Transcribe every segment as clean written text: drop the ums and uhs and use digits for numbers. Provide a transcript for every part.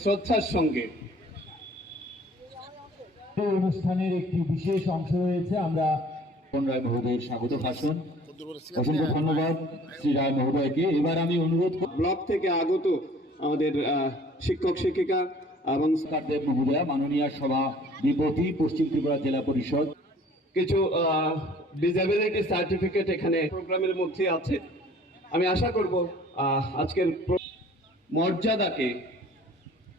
শ্রদ্ধার সঙ্গে এই অনুষ্ঠানের একটি বিশেষ অংশ রয়েছে। আমরা রায় মহোদয়ের স্বাগত ভাষণ। অসংখ্য ধন্যবাদ শ্রী রায় মহোদয়কে। এবার আমি অনুরোধ ব্লক থেকে আগত আমাদের শিক্ষক শিক্ষিকা এবং দেব মহোদয়া, মাননীয় সভাধিপতি পশ্চিম ত্রিপুরা জেলা পরিষদ, কিছু ডিসেবিলিটি সার্টিফিকেট এখানে প্রোগ্রামের মধ্যে আছে। আমি আশা করব আজকের মর্যাদাকে,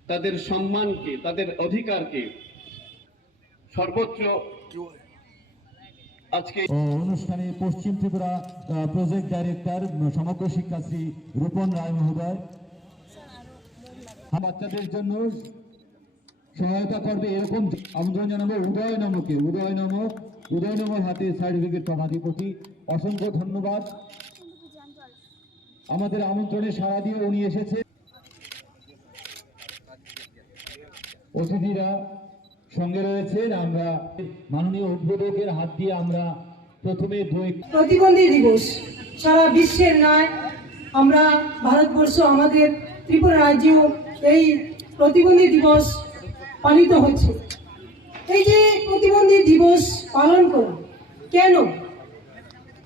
তাদের সম্মানকে, তাদের অধিকারকে সর্বোচ্চ আজকে অনুষ্ঠানে পশ্চিম ত্রিপুরা প্রজেক্ট ডাইরেক্টর সমগ্র শিক্ষাশ্রী রূপন রায় মহোদয় বাচ্চাদের জন্য সহায়তা করবে এরকম আমন্ত্রণ জানাবো উদয় নমর হাতে সার্টিফিকেট সভাধিপতি। অসংখ্য ধন্যবাদ। আমাদের আমন্ত্রণে সাড়া দিয়ে উনি এসেছে। অতিথিরা সঙ্গে রয়েছেন। আমরা মাননীয় উদ্বোধকের হাত দিয়ে আমরা প্রথমে প্রতিবন্ধী দিবস সারা বিশ্বের নয়, আমরা ভারতবর্ষ আমাদের ত্রিপুরা রাজ্যেও এই প্রতিবন্ধী দিবস পালিত হচ্ছে। এই যে প্রতিবন্ধী দিবস পালন করা কেন,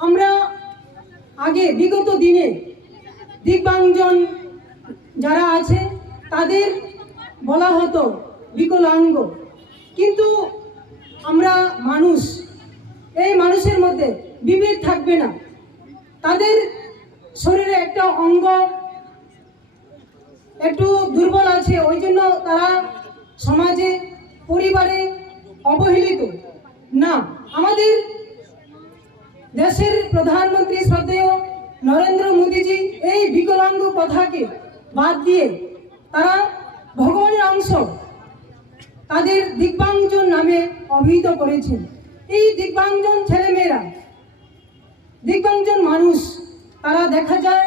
আমরা আগে বিগত দিনে দিব্যাঙ্গজন যারা আছে তাদের বলা হতো বিকলাঙ্গ, কিন্তু আমরা মানুষ, এই মানুষের মধ্যে বিভেদ থাকবে না। তাদের শরীরে একটা অঙ্গ একটু দুর্বল আছে, ওই জন্য তারা সমাজে পরিবারে অবহেলিত না। আমাদের দেশের প্রধানমন্ত্রী শ্রদ্ধেয় নরেন্দ্র মোদীজি এই বিকলাঙ্গ কথাকে বাদ দিয়ে তারা ভগবানের অংশ, তাদের দিব্যাঙ্গজন নামে অভিহিত করেছেন। এই দিব্যাঙ্গজন ছেলেমেয়েরা, দিব্যাঙ্গজন মানুষ, তারা দেখা যায়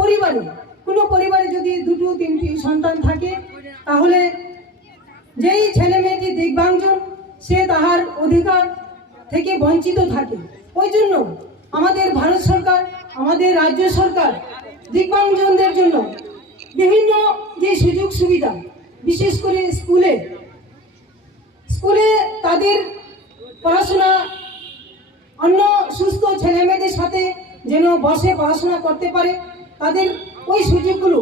পরিবারে, কোনো পরিবারে যদি 2-3টি সন্তান থাকে, তাহলে যেই ছেলে মেয়েটি দিব্যাঙ্গজন সে তাহার অধিকার থেকে বঞ্চিত থাকে। ওই জন্য আমাদের ভারত সরকার, আমাদের রাজ্য সরকার দিব্যাঙ্গজনদের জন্য বিভিন্ন যে সুযোগ সুবিধা, বিশেষ করে স্কুলে তাদের পড়াশোনা অন্য সুস্থ ছেলে মেয়েদের সাথে যেন বসে পড়াশোনা করতে পারে, তাদের ওই সুযোগগুলো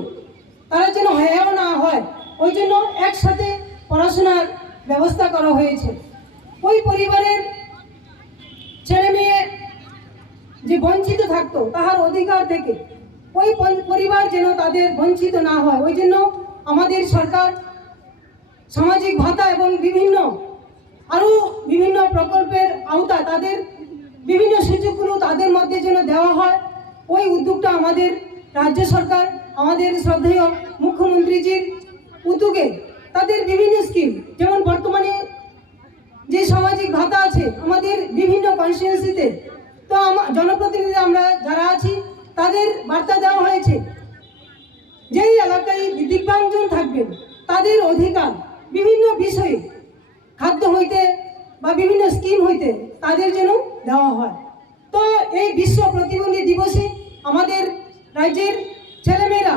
তারা যেন হেয় না হয়, ওই জন্য একসাথে পড়াশোনার ব্যবস্থা করা হয়েছে। ওই পরিবারের ছেলে মেয়ে যে বঞ্চিত থাকতো তাহার অধিকার থেকে, ওই পরিবার যেন তাদের বঞ্চিত না হয়, ওই জন্য আমাদের সরকার সামাজিক ভাতা এবং আরও বিভিন্ন প্রকল্পের আওতায় তাদের বিভিন্ন সুযোগগুলো তাদের মধ্যে যেন দেওয়া হয়। ওই উদ্যোগটা আমাদের রাজ্য সরকার, আমাদের শ্রদ্ধেয় মুখ্যমন্ত্রীজির উদ্যোগে তাদের বিভিন্ন স্কিম, যেমন বর্তমানে যে সামাজিক ভাতা আছে আমাদের বিভিন্ন কনস্টিটিউয়েন্সিতে, তো জনপ্রতিনিধি আমরা যারা আছি তাদের বার্তা দেওয়া হয়েছে, যেই এলাকায় দিব্যাঙ্গজন থাকবেন তাদের অধিকার বিভিন্ন বিষয়ে, খাদ্য হইতে বা বিভিন্ন স্কিম হইতে তাদের যেন দেওয়া হয়। তো এই বিশ্ব প্রতিবন্ধী দিবসে আমাদের রাজ্যের ছেলেমেয়েরা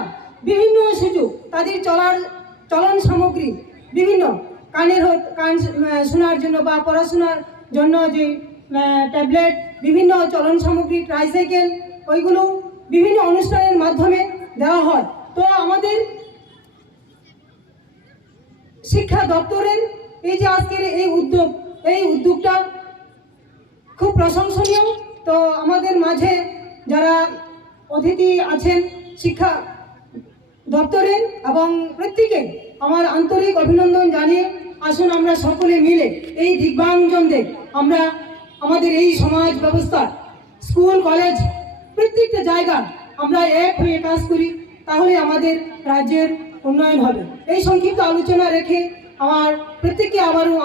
বিভিন্ন সুযোগ, তাদের চলন সামগ্রী, বিভিন্ন কান শোনার জন্য বা পড়াশোনার জন্য যে ট্যাবলেট, বিভিন্ন চলন সামগ্রী, ট্রাইসাইকেল, ওইগুলো বিভিন্ন অনুষ্ঠানের মাধ্যমে দেওয়া হয়। তো আমাদের শিক্ষা দপ্তরের এই যে আজকের এই উদ্যোগটা খুব প্রশংসনীয়। তো আমাদের মাঝে যারা অতিথি আছেন শিক্ষা দপ্তরের এবং প্রত্যেকে আমার আন্তরিক অভিনন্দন জানিয়ে আসুন আমরা সকলে মিলে এই দিব্যাঙ্গজনদের আমরা আমাদের এই সমাজ ব্যবস্থা, স্কুল কলেজ প্রত্যেকটা জায়গা আমরা এক হয়ে কাজ করি, তাহলে আমাদের রাজ্যের উন্নয়ন হবে। এই সংক্ষিপ্ত আলোচনা রেখে আমার প্রত্যেককে আবারও